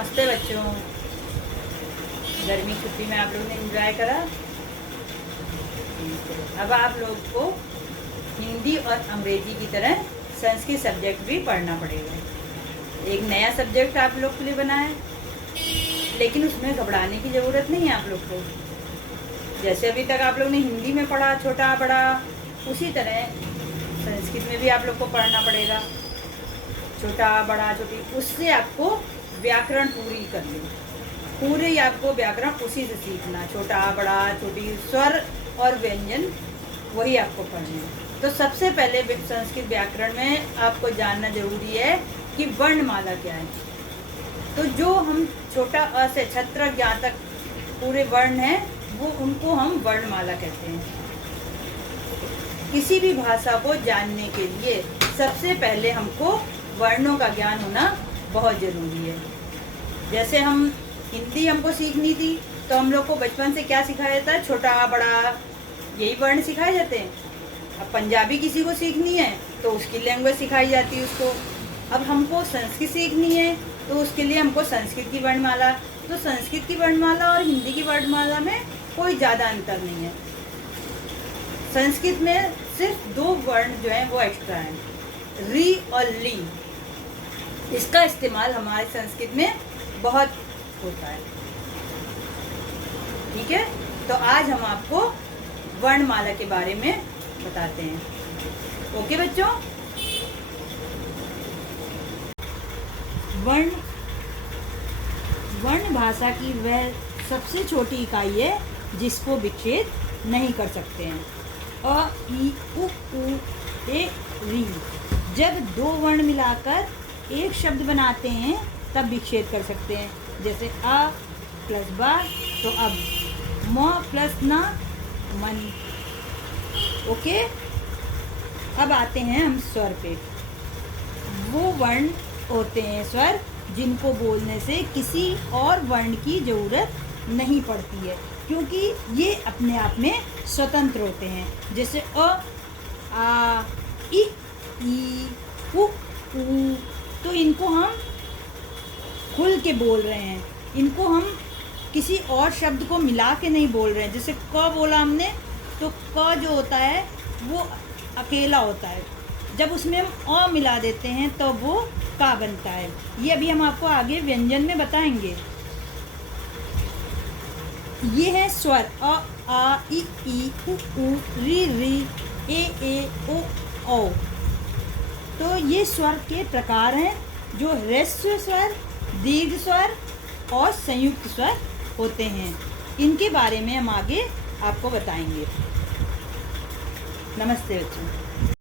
नमस्ते बच्चों। गर्मी छुट्टी में आप लोगों ने एंजॉय करा। अब आप लोग को हिंदी और अंग्रेजी की तरह संस्कृत सब्जेक्ट भी पढ़ना पड़ेगा। एक नया सब्जेक्ट आप लोग के लिए बना है, लेकिन उसमें घबराने की ज़रूरत नहीं है आप लोग को। जैसे अभी तक आप लोग ने हिंदी में पढ़ा छोटा बड़ा, उसी तरह संस्कृत में भी आप लोग को पढ़ना पड़ेगा। छोटा बड़ा छोटी, उससे आपको व्याकरण पूरी करनी, पूरे आपको व्याकरण उसी से सीखना। छोटा बड़ा छोटी, स्वर और व्यंजन वही आपको पढ़ने हैं। तो सबसे पहले संस्कृत व्याकरण में आपको जानना जरूरी है कि वर्णमाला क्या है। तो जो हम छोटा अ से छत्र ज्ञा तक पूरे वर्ण हैं, वो उनको हम वर्णमाला कहते हैं। किसी भी भाषा को जानने के लिए सबसे पहले हमको वर्णों का ज्ञान होना बहुत ज़रूरी है। जैसे हम हिंदी हमको सीखनी थी, तो हम लोग को बचपन से क्या सिखाया जाता है? छोटा बड़ा, यही वर्ण सिखाए जाते हैं। अब पंजाबी किसी को सीखनी है तो उसकी लैंग्वेज सिखाई जाती है उसको। अब हमको संस्कृत सीखनी है तो उसके लिए हमको संस्कृत की वर्णमाला। तो संस्कृत की वर्णमाला और हिंदी की वर्णमाला में कोई ज़्यादा अंतर नहीं है। संस्कृत में सिर्फ दो वर्ण जो हैं वो एक्स्ट्रा हैं, री और ली। इसका इस्तेमाल हमारे संस्कृत में बहुत होता है। ठीक है, तो आज हम आपको वर्णमाला के बारे में बताते हैं। ओके बच्चों, वर्ण भाषा की वह सबसे छोटी इकाई है जिसको विच्छेद नहीं कर सकते हैं। अ, ई, उ, ए, री। जब दो वर्ण मिलाकर एक शब्द बनाते हैं तब विच्छेद कर सकते हैं। जैसे अ प्लस बा, तो अब म प्लस न, मन। ओके, अब आते हैं हम स्वर पे। वो वर्ण होते हैं स्वर जिनको बोलने से किसी और वर्ण की ज़रूरत नहीं पड़ती है, क्योंकि ये अपने आप में स्वतंत्र होते हैं। जैसे अ, आ, इ, उ, तो इनको हम खुल के बोल रहे हैं। इनको हम किसी और शब्द को मिला के नहीं बोल रहे हैं। जैसे क बोला हमने, तो क जो होता है वो अकेला होता है। जब उसमें हम अ मिला देते हैं तो वो का बनता है। ये अभी हम आपको आगे व्यंजन में बताएंगे। ये है स्वर अ, आ, इ, उ, री, ए, ओ, औ। तो ये स्वर के प्रकार हैं जो ह्रस्व स्वर, दीर्घ स्वर और संयुक्त स्वर होते हैं। इनके बारे में हम आगे आपको बताएंगे। नमस्ते बच्चों।